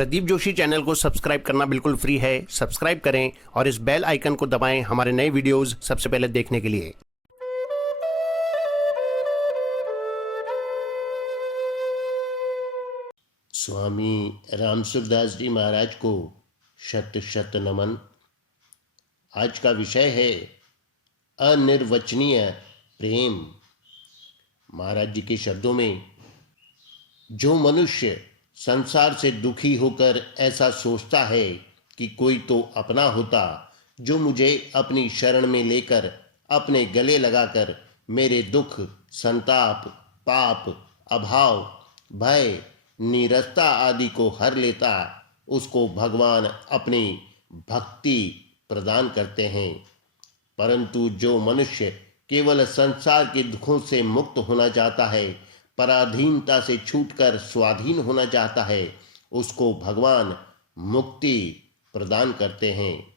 Pradeep Joshi channel को subscribe करना बिल्कुल फ्री है। सब्सक्राइब करें और इस बेल आइकन को दबाएं हमारे नए वीडियोस सबसे पहले देखने के लिए। स्वामी राम सुखदास जी महाराज को शत शत नमन। आज का विषय है अनिर्वचनीय प्रेम। महाराज जी के शब्दों में, जो मनुष्य संसार से दुखी होकर ऐसा सोचता है कि कोई तो अपना होता जो मुझे अपनी शरण में लेकर अपने गले लगाकर मेरे दुख, संताप, पाप, अभाव, भय, नीरसता आदि को हर लेता, उसको भगवान अपनी भक्ति प्रदान करते हैं। परंतु जो मनुष्य केवल संसार के दुखों से मुक्त होना चाहता है, पराधीनता से छूटकर स्वाधीन होना चाहता है, उसको भगवान मुक्ति प्रदान करते हैं।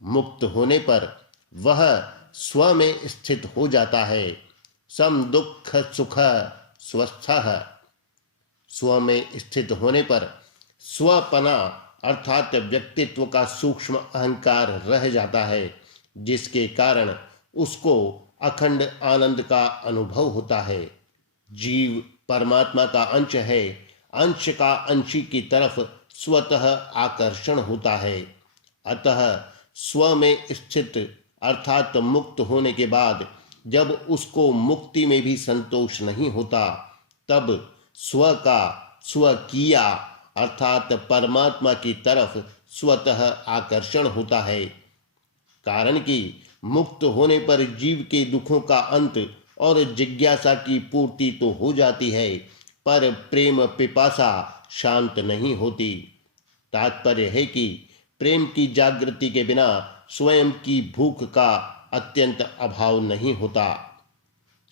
मुक्त होने पर वह स्व में स्थित हो जाता है। सम दुख सुख स्वस्थः। स्व में स्थित होने पर स्वपना अर्थात व्यक्तित्व का सूक्ष्म अहंकार रह जाता है, जिसके कारण उसको अखंड आनंद का अनुभव होता है। जीव परमात्मा का अंश है। अंश का अंशी की तरफ स्वतः आकर्षण होता है। अतः स्व में स्थित अर्थात मुक्त होने के बाद जब उसको मुक्ति में भी संतोष नहीं होता, तब स्व का स्वकीया अर्थात परमात्मा की तरफ स्वतः आकर्षण होता है। कारण कि मुक्त होने पर जीव के दुखों का अंत और जिज्ञासा की पूर्ति तो हो जाती है, पर प्रेम पिपासा शांत नहीं होती। तात्पर्य है कि प्रेम की जागृति के बिना स्वयं की भूख का अत्यंत अभाव नहीं होता।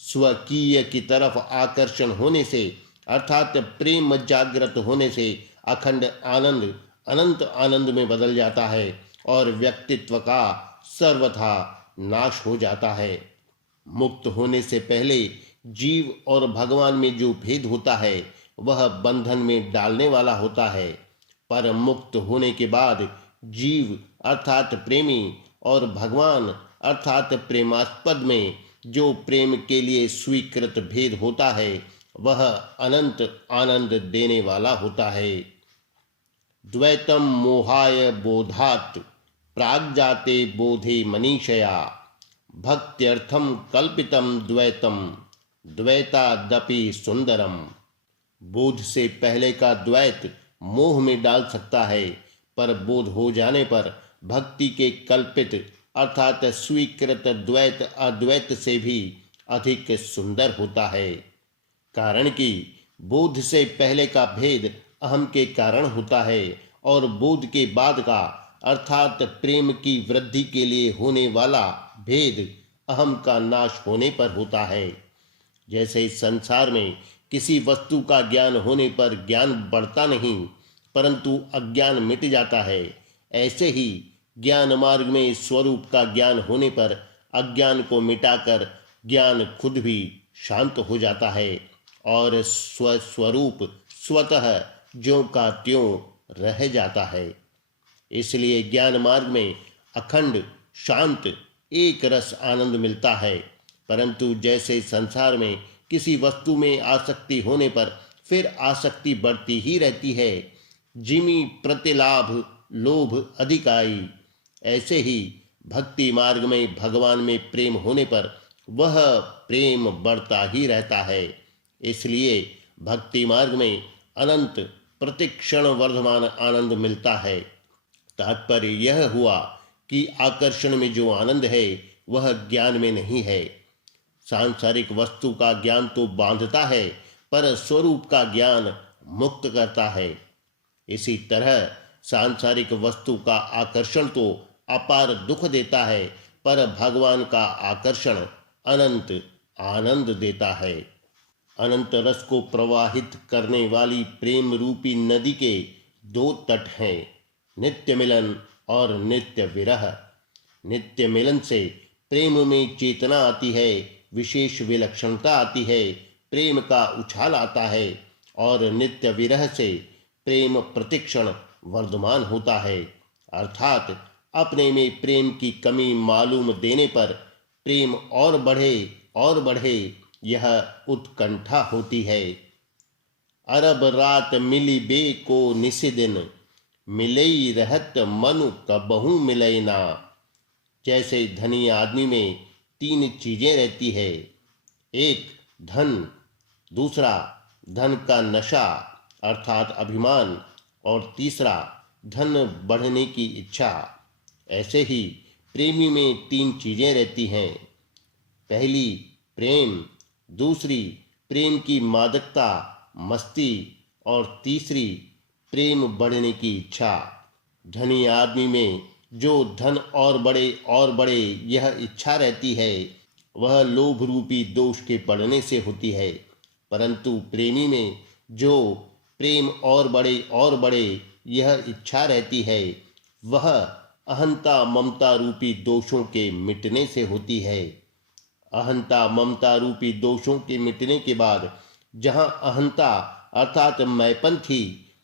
स्वकीय की तरफ आकर्षण होने से अर्थात प्रेम जागृत होने से अखंड आनंद अनंत आनंद में बदल जाता है और व्यक्तित्व का सर्वथा नाश हो जाता है। मुक्त होने से पहले जीव और भगवान में जो भेद होता है वह बंधन में डालने वाला होता है, पर मुक्त होने के बाद जीव अर्थात प्रेमी और भगवान अर्थात प्रेमास्पद में जो प्रेम के लिए स्वीकृत भेद होता है वह अनंत आनंद देने वाला होता है। द्वैतम मोहाय बोधात् प्राग्जाते बोधे मनीषया भक्त्यर्थम कल्पितम द्वैतम द्वैतादपि सुंदरम। बोध से पहले का द्वैत मोह में डाल सकता है, पर बोध हो जाने पर भक्ति के कल्पित अर्थात स्वीकृत द्वैत अद्वैत से भी अधिक सुंदर होता है। कारण कि बोध से पहले का भेद अहम के कारण होता है और बोध के बाद का अर्थात प्रेम की वृद्धि के लिए होने वाला भेद अहम का नाश होने पर होता है। जैसे इस संसार में किसी वस्तु का ज्ञान होने पर ज्ञान बढ़ता नहीं परंतु अज्ञान मिट जाता है, ऐसे ही ज्ञान मार्ग में स्वरूप का ज्ञान होने पर अज्ञान को मिटाकर ज्ञान खुद भी शांत हो जाता है और स्वस्वरूप स्वतः ज्यों का त्यों रह जाता है। इसलिए ज्ञान मार्ग में अखंड शांत एक रस आनंद मिलता है। परंतु जैसे संसार में किसी वस्तु में आसक्ति होने पर फिर आसक्ति बढ़ती ही रहती है, जिमी प्रतिलाभ लोभ अधिकाई, ऐसे ही भक्ति मार्ग में भगवान में प्रेम होने पर वह प्रेम बढ़ता ही रहता है। इसलिए भक्ति मार्ग में अनंत प्रतिक्षण वर्धमान आनंद मिलता है। तात्पर्य यह हुआ कि आकर्षण में जो आनंद है वह ज्ञान में नहीं है। सांसारिक वस्तु का ज्ञान तो बांधता है, पर स्वरूप का ज्ञान मुक्त करता है। इसी तरह सांसारिक वस्तु का आकर्षण तो अपार दुख देता है, पर भगवान का आकर्षण अनंत आनंद देता है। अनंत रस को प्रवाहित करने वाली प्रेम रूपी नदी के दो तट हैं, नित्य मिलन और नित्य विरह। नित्य मिलन से प्रेम में चेतना आती है, विशेष विलक्षणता आती है, प्रेम का उछाल आता है, और नित्य विरह से प्रेम प्रतिक्षण वर्धमान होता है, अर्थात अपने में प्रेम की कमी मालूम देने पर प्रेम और बढ़े यह उत्कंठा होती है। अरब रात मिली बे को निशिदिन, मिलई रहत मनु कबहू मिलई ना। जैसे धनी आदमी में 3 चीजें रहती है, एक धन, दूसरा धन का नशा अर्थात अभिमान, और तीसरा धन बढ़ने की इच्छा। ऐसे ही प्रेमी में 3 चीजें रहती हैं, पहली प्रेम, दूसरी प्रेम की मादकता मस्ती, और तीसरी प्रेम बढ़ने की इच्छा। धनी आदमी में जो धन और बढ़े यह इच्छा रहती है, वह लोभ रूपी दोष के बढ़ने से होती है, परंतु प्रेमी में जो प्रेम और बढ़े यह इच्छा रहती है, वह अहंता ममता रूपी दोषों के मिटने से होती है। अहंता ममता रूपी दोषों के मिटने के बाद जहाँ अहंता अर्थात मैंपन थी,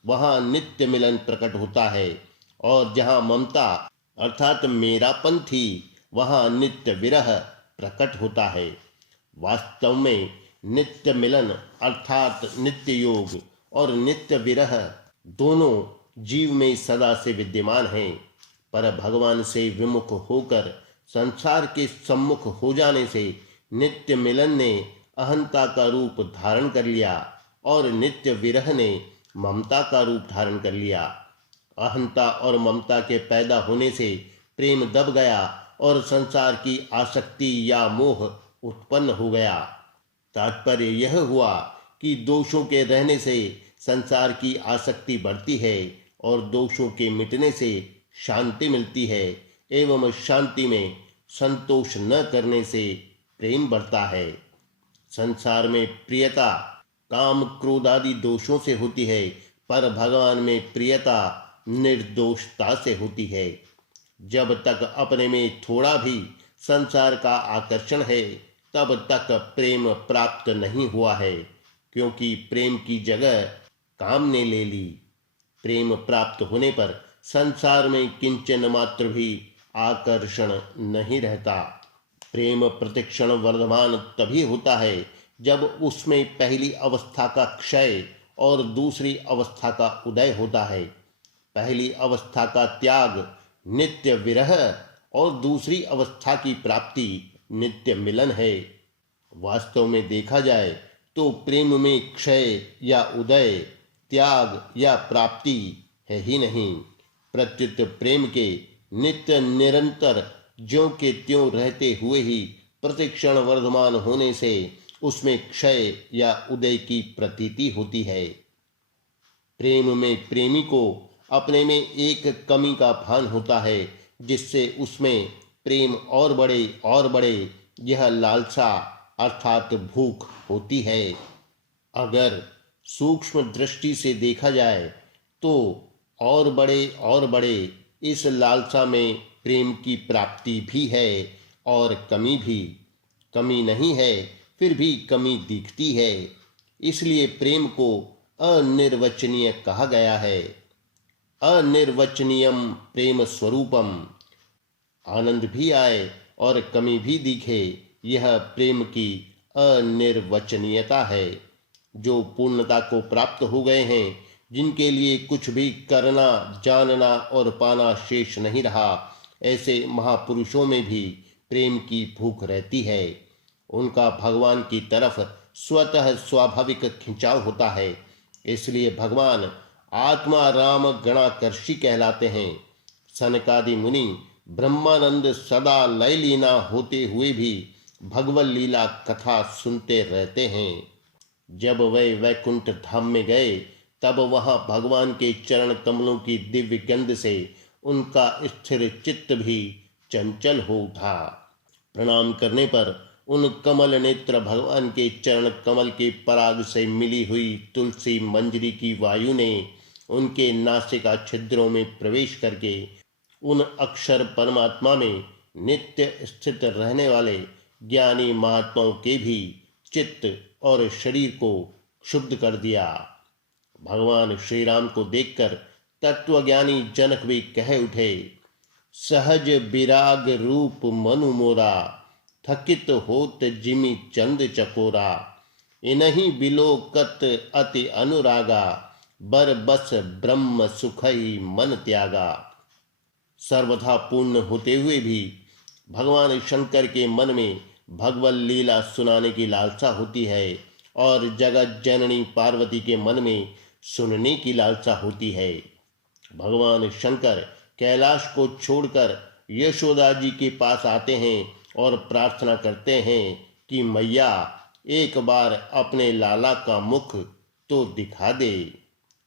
वहाँ नित्य मिलन प्रकट होता है, और जहाँ ममता अर्थात मेरापन थी, वहाँ नित्य विरह प्रकट होता है। वास्तव में नित्य मिलन अर्थात नित्य योग और नित्य विरह दोनों जीव में सदा से विद्यमान हैं, पर भगवान से विमुख होकर संसार के सम्मुख हो जाने से नित्य मिलन ने अहंता का रूप धारण कर लिया और नित्य विरह ने ममता का रूप धारण कर लिया। अहंता और ममता के पैदा होने से प्रेम दब गया और संसार की आसक्ति या मोह उत्पन्न हो गया। तात्पर्य यह हुआ कि दोषों के रहने से संसार की आसक्ति बढ़ती है और दोषों के मिटने से शांति मिलती है, एवं शांति में संतोष न करने से प्रेम बढ़ता है। संसार में प्रियता काम क्रोध आदि दोषों से होती है, पर भगवान में प्रियता निर्दोषता से होती है। जब तक अपने में थोड़ा भी संसार का आकर्षण है, तब तक प्रेम प्राप्त नहीं हुआ है, क्योंकि प्रेम की जगह काम ने ले ली। प्रेम प्राप्त होने पर संसार में किंचन मात्र भी आकर्षण नहीं रहता। प्रेम प्रतिक्षण वर्धमान तभी होता है जब उसमें पहली अवस्था का क्षय और दूसरी अवस्था का उदय होता है। पहली अवस्था का त्याग नित्य विरह और दूसरी अवस्था की प्राप्ति नित्य मिलन है। वास्तव में देखा जाए तो प्रेम में क्षय या उदय, त्याग या प्राप्ति है ही नहीं, प्रत्युत प्रेम के नित्य निरंतर ज्यों के त्यों रहते हुए ही प्रतिक्षण वर्धमान होने से उसमें क्षय या उदय की प्रतीति होती है। प्रेम में प्रेमी को अपने में एक कमी का भान होता है, जिससे उसमें प्रेम और बढ़े यह लालसा अर्थात भूख होती है। अगर सूक्ष्म दृष्टि से देखा जाए तो और बढ़े इस लालसा में प्रेम की प्राप्ति भी है और कमी भी। कमी नहीं है, फिर भी कमी दिखती है, इसलिए प्रेम को अनिर्वचनीय कहा गया है। अनिर्वचनीयम प्रेम स्वरूपम, आनंद भी आए और कमी भी दिखे, यह प्रेम की अनिर्वचनीयता है। जो पूर्णता को प्राप्त हो गए हैं, जिनके लिए कुछ भी करना, जानना और पाना शेष नहीं रहा, ऐसे महापुरुषों में भी प्रेम की भूख रहती है। उनका भगवान की तरफ स्वतः स्वाभाविक खिंचाव होता है, इसलिए भगवान आत्मा राम गणाकर्षी कहलाते हैं। सनकादि मुनि ब्रह्मानंद सदा लय लीना होते हुए भी भगवत लीला कथा सुनते रहते हैं। जब वे वैकुंठ धाम में गए, तब वहां भगवान के चरण कमलों की दिव्य गंध से उनका स्थिर चित्त भी चंचल हो उठा। प्रणाम करने पर उन कमल नेत्र भगवान के चरण कमल के पराग से मिली हुई तुलसी मंजरी की वायु ने उनके नासिका छिद्रों में प्रवेश करके उन अक्षर परमात्मा में नित्य स्थित रहने वाले ज्ञानी महात्माओं के भी चित्त और शरीर को शुद्ध कर दिया। भगवान श्री राम को देखकर तत्वज्ञानी जनक भी कह उठे, सहज विराग रूप मनु मोरा, थकित होत जिमि चंद चकोरा, इनहि बिलोकत अति अनुरागा, बर बस ब्रह्म सुखई मन त्यागा। सर्वथा पूर्ण होते हुए भी भगवान शंकर के मन में भगवत लीला सुनाने की लालसा होती है और जगत जननी पार्वती के मन में सुनने की लालसा होती है। भगवान शंकर कैलाश को छोड़कर यशोदा जी के पास आते हैं और प्रार्थना करते हैं कि मैया एक बार अपने लाला का मुख तो दिखा दे।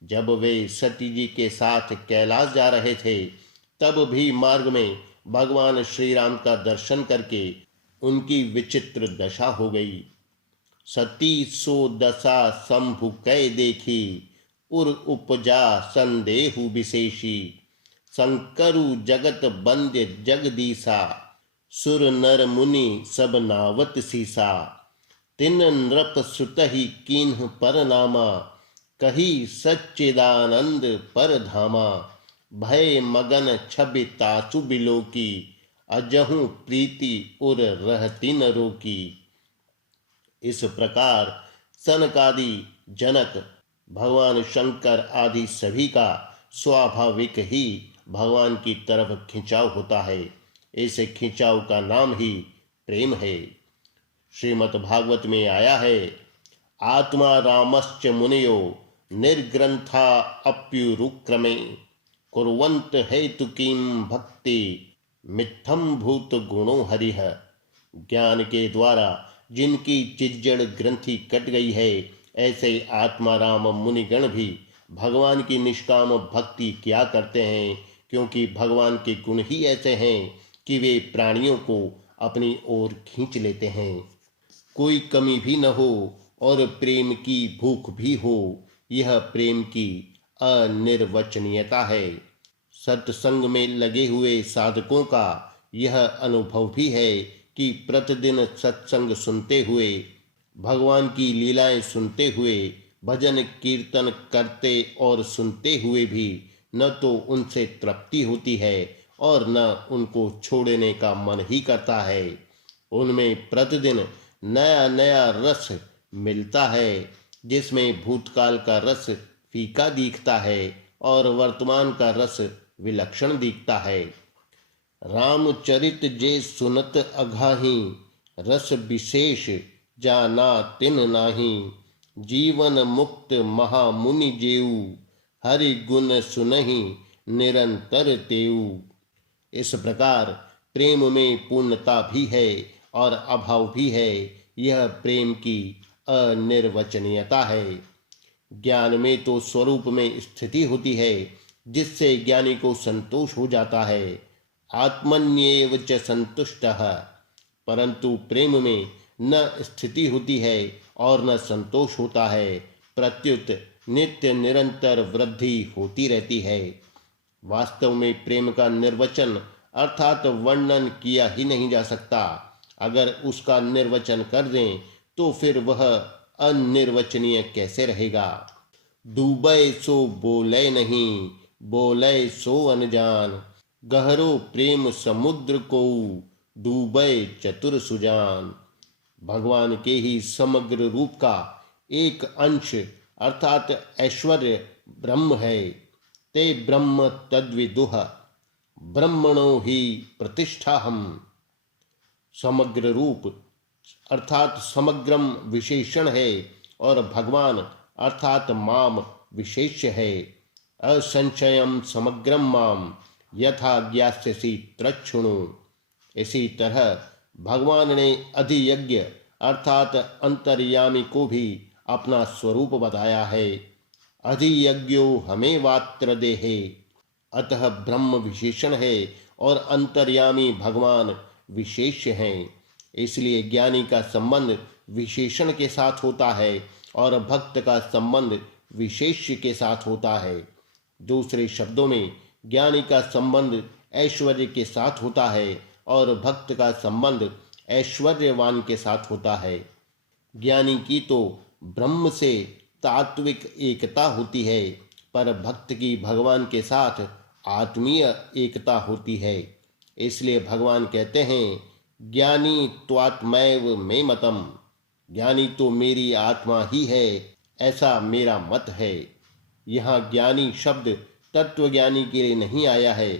जब वे सती जी के साथ कैलाश जा रहे थे तब भी मार्ग में भगवान श्री राम का दर्शन करके उनकी विचित्र दशा हो गई। सती सो दशा शंभु कै देखी, उर उपजा संदेहु विशेषी, शंकरु जगत बंद्य जगदीसा, सुर नर मुनि सब नावत सीसा, तिन नृप सुतहि कीन्ह पर नामा, कही सच्चिदानंद पर धामा, भय मगन छबि ताचु बिलोकी, अजहु प्रीति उर रहती न रोकी। इस प्रकार सनकादि जनक भगवान शंकर आदि सभी का स्वाभाविक ही भगवान की तरफ खिंचाव होता है। इस खिंचाव का नाम ही प्रेम है। श्रीमद् भागवत में आया है, आत्मा रामश्च मुनियो निर्ग्रंथा अप्युरुक्रमे, कुर्वन्त हेतु किम भक्ति मिथ्यम भूत गुणो हरिह। ज्ञान के द्वारा जिनकी चिज्जड़ ग्रंथि कट गई है, ऐसे आत्माराम मुनिगण भी भगवान की निष्काम भक्ति क्या करते हैं, क्योंकि भगवान के गुण ही ऐसे हैं कि वे प्राणियों को अपनी ओर खींच लेते हैं। कोई कमी भी न हो और प्रेम की भूख भी हो, यह प्रेम की अनिर्वचनीयता है। सत्संग में लगे हुए साधकों का यह अनुभव भी है कि प्रतिदिन सत्संग सुनते हुए, भगवान की लीलाएं सुनते हुए, भजन कीर्तन करते और सुनते हुए भी न तो उनसे तृप्ति होती है और न उनको छोड़ने का मन ही करता है। उनमें प्रतिदिन नया नया रस मिलता है, जिसमें भूतकाल का रस फीका दिखता है और वर्तमान का रस विलक्षण दिखता है। रामचरित जे सुनत अघाही, रस विशेष जाना तिन नाही, जीवन मुक्त महामुनि जेऊ, हरि गुण सुनहि निरंतर तेऊ। इस प्रकार प्रेम में पूर्णता भी है और अभाव भी है। यह प्रेम की अनिर्वचनीयता है। ज्ञान में तो स्वरूप में स्थिति होती है, जिससे ज्ञानी को संतोष हो जाता है। आत्मन्येव च संतुष्टः, परंतु प्रेम में न स्थिति होती है और न संतोष होता है, प्रत्युत नित्य निरंतर वृद्धि होती रहती है। वास्तव में प्रेम का निर्वचन अर्थात वर्णन किया ही नहीं जा सकता। अगर उसका निर्वचन कर दें तो फिर वह अनिर्वचनीय कैसे रहेगा। डूबे सो बोले नहीं, बोले सो अनजान, गहरो प्रेम समुद्र को डूबे चतुर सुजान। भगवान के ही समग्र रूप का एक अंश अर्थात ऐश्वर्य ब्रह्म है। ते ब्रह्म तद्विदुः, ब्रह्मणो ही प्रतिष्ठा हम। समग्र रूप अर्थात समग्रम विशेषण है और भगवान अर्थात माम विशेष्य है। असंशयम समग्रम माम यथा ज्ञास्यसि त्रच्छृणु। इसी तरह भगवान ने अधियज्ञ अर्थात अंतर्यामी को भी अपना स्वरूप बताया है। अधियज्ञो हमें वात्र देहे, अतः ब्रह्म विशेषण है और अंतर्यामी भगवान विशेष्य हैं। इसलिए ज्ञानी का संबंध विशेषण के साथ होता है और भक्त का संबंध विशेष्य के साथ होता है। दूसरे शब्दों में ज्ञानी का संबंध ऐश्वर्य के साथ होता है और भक्त का संबंध ऐश्वर्यवान के साथ होता है। ज्ञानी की तो ब्रह्म से तात्विक एकता होती है, पर भक्त की भगवान के साथ आत्मीय एकता होती है। इसलिए भगवान कहते हैं, ज्ञानी त्वात्मैव मे मतम, ज्ञानी तो मेरी आत्मा ही है, ऐसा मेरा मत है। यहाँ ज्ञानी शब्द तत्वज्ञानी के लिए नहीं आया है,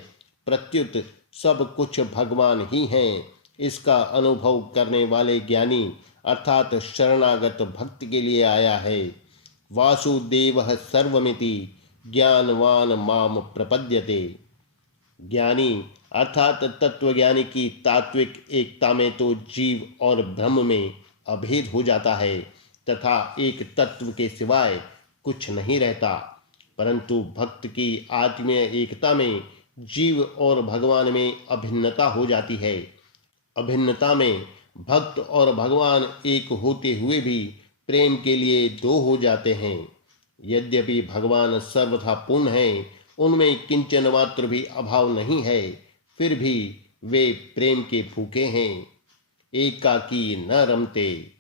प्रत्युत सब कुछ भगवान ही हैं। इसका अनुभव करने वाले ज्ञानी अर्थात शरणागत भक्त के लिए आया है। वासुदेवः सर्वमिति ज्ञानवान माम प्रपद्यते। ज्ञानी अर्थात तत्वज्ञानी की तात्विक एकता में तो जीव और ब्रह्म में अभेद हो जाता है तथा एक तत्व के सिवाय कुछ नहीं रहता, परंतु भक्त की आत्मीय एकता में जीव और भगवान में अभिन्नता हो जाती है। अभिन्नता में भक्त और भगवान एक होते हुए भी प्रेम के लिए दो हो जाते हैं। यद्यपि भगवान सर्वथा पूर्ण हैं, उनमें किंचन मात्र भी अभाव नहीं है, फिर भी वे प्रेम के भूखे हैं, एकाकी न रमते।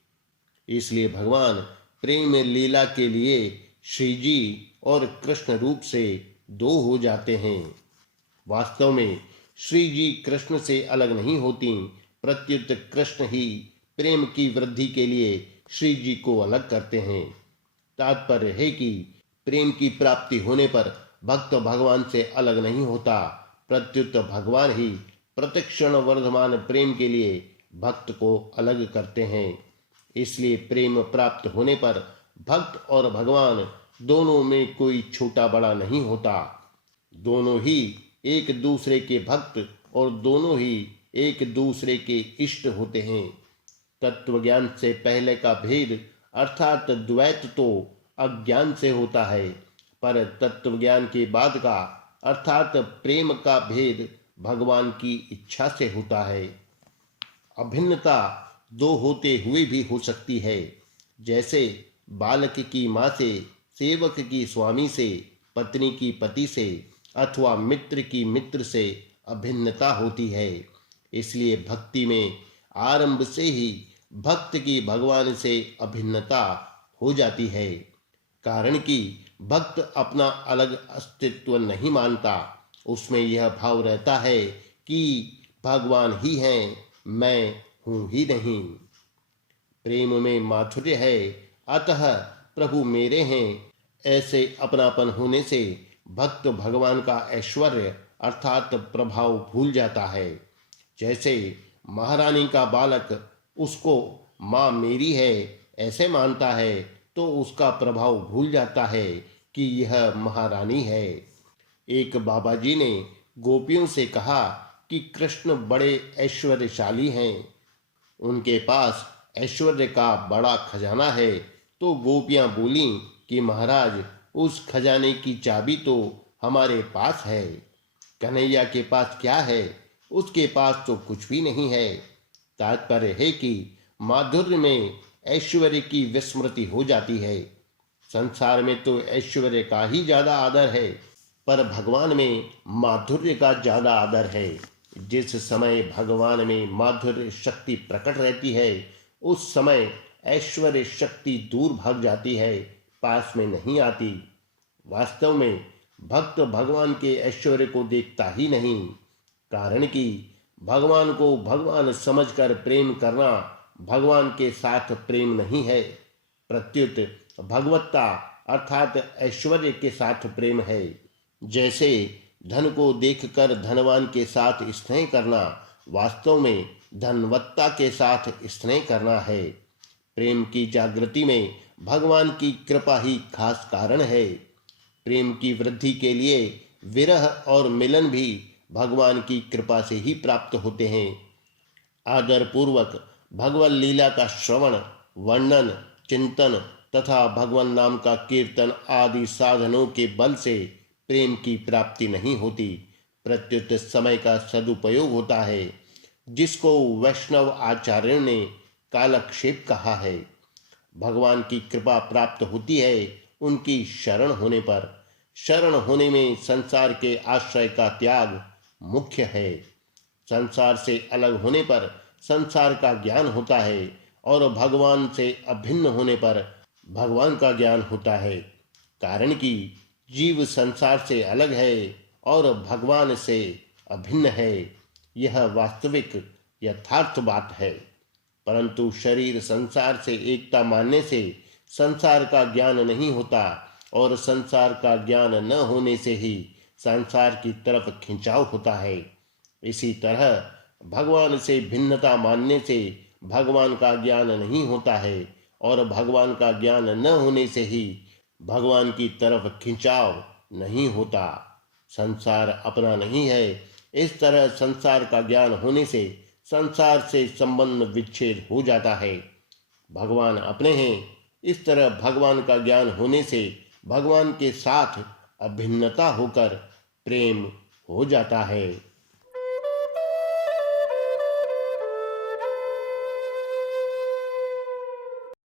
इसलिए भगवान प्रेम लीला के लिए श्री जी और कृष्ण रूप से दो हो जाते हैं। वास्तव में श्री जी कृष्ण से अलग नहीं होती, प्रत्युत कृष्ण ही प्रेम की वृद्धि के लिए श्री जी को अलग करते हैं। तात्पर्य है कि प्रेम की प्राप्ति होने पर भक्त भगवान से अलग नहीं होता, प्रत्युत भगवान ही प्रतिक्षण वर्धमान प्रेम के लिए भक्त को अलग करते हैं। इसलिए प्रेम प्राप्त होने पर भक्त और भगवान दोनों में कोई छोटा बड़ा नहीं होता, दोनों ही एक दूसरे के भक्त और दोनों ही एक दूसरे के इष्ट होते हैं। तत्वज्ञान से पहले का भेद अर्थात द्वैत तो अज्ञान से होता है, पर तत्वज्ञान के बाद का अर्थात प्रेम का भेद भगवान की इच्छा से होता है। अभिन्नता दो होते हुए भी हो सकती है, जैसे बालक की माँ से, सेवक की स्वामी से, पत्नी की पति से अथवा मित्र की मित्र से अभिन्नता होती है। इसलिए भक्ति में आरंभ से ही भक्त की भगवान से अभिन्नता हो जाती है, कारण कि भक्त अपना अलग अस्तित्व नहीं मानता, उसमें यह भाव रहता है कि भगवान ही हैं, मैं हूँ ही नहीं। प्रेम में माधुर्य है, अतः प्रभु मेरे हैं, ऐसे अपनापन होने से भक्त भगवान का ऐश्वर्य अर्थात प्रभाव भूल जाता है। जैसे महारानी का बालक उसको माँ मेरी है ऐसे मानता है, तो उसका प्रभाव भूल जाता है कि यह महारानी है। एक बाबा जी ने गोपियों से कहा कि कृष्ण बड़े ऐश्वर्यशाली हैं, उनके पास ऐश्वर्य का बड़ा खजाना है। तो गोपियां बोलीं कि महाराज, उस खजाने की चाबी तो हमारे पास है। कन्हैया के पास क्या है? उसके पास तो कुछ भी नहीं है। तात्पर्य है कि माधुर्य में ऐश्वर्य की विस्मृति हो जाती है। संसार में तो ऐश्वर्य का ही ज्यादा आदर है, पर भगवान में माधुर्य का ज्यादा आदर है। जिस समय भगवान में माधुर्य शक्ति प्रकट रहती है, उस समय ऐश्वर्य शक्ति दूर भाग जाती है, पास में नहीं आती। वास्तव में भक्त भगवान के ऐश्वर्य को देखता ही नहीं, कारण कि भगवान को भगवान समझकर प्रेम करना भगवान के साथ प्रेम नहीं है, प्रत्युत भगवत्ता अर्थात ऐश्वर्य के साथ प्रेम है। जैसे धन को देखकर धनवान के साथ स्नेह करना वास्तव में धनवत्ता के साथ स्नेह करना है। प्रेम की जागृति में भगवान की कृपा ही खास कारण है। प्रेम की वृद्धि के लिए विरह और मिलन भी भगवान की कृपा से ही प्राप्त होते हैं। आदर पूर्वक भगवत लीला का श्रवण, वर्णन, चिंतन तथा भगवान नाम का कीर्तन आदि साधनों के बल से प्रेम की प्राप्ति नहीं होती, प्रत्युत समय का सदुपयोग होता है, जिसको वैष्णव आचार्यों ने कालक्षेप कहा है। भगवान की कृपा प्राप्त होती है उनकी शरण होने पर। शरण होने में संसार के आश्रय का त्याग मुख्य है। संसार से अलग होने पर संसार का ज्ञान होता है और भगवान से अभिन्न होने पर भगवान का ज्ञान होता है, कारण कि जीव संसार से अलग है और भगवान से अभिन्न है। यह वास्तविक यथार्थ बात है। परंतु शरीर संसार से एकता मानने से संसार का ज्ञान नहीं होता और संसार का ज्ञान न होने से ही संसार की तरफ खिंचाव होता है। इसी तरह भगवान से भिन्नता मानने से भगवान का ज्ञान नहीं होता है और भगवान का ज्ञान न होने से ही भगवान की तरफ खिंचाव नहीं होता। संसार अपना नहीं है। इस तरह संसार का ज्ञान होने से संसार से संबंध विच्छेद हो जाता है। भगवान अपने हैं। इस तरह भगवान का ज्ञान होने से भगवान के साथ अभिन्नता होकर प्रेम हो जाता है।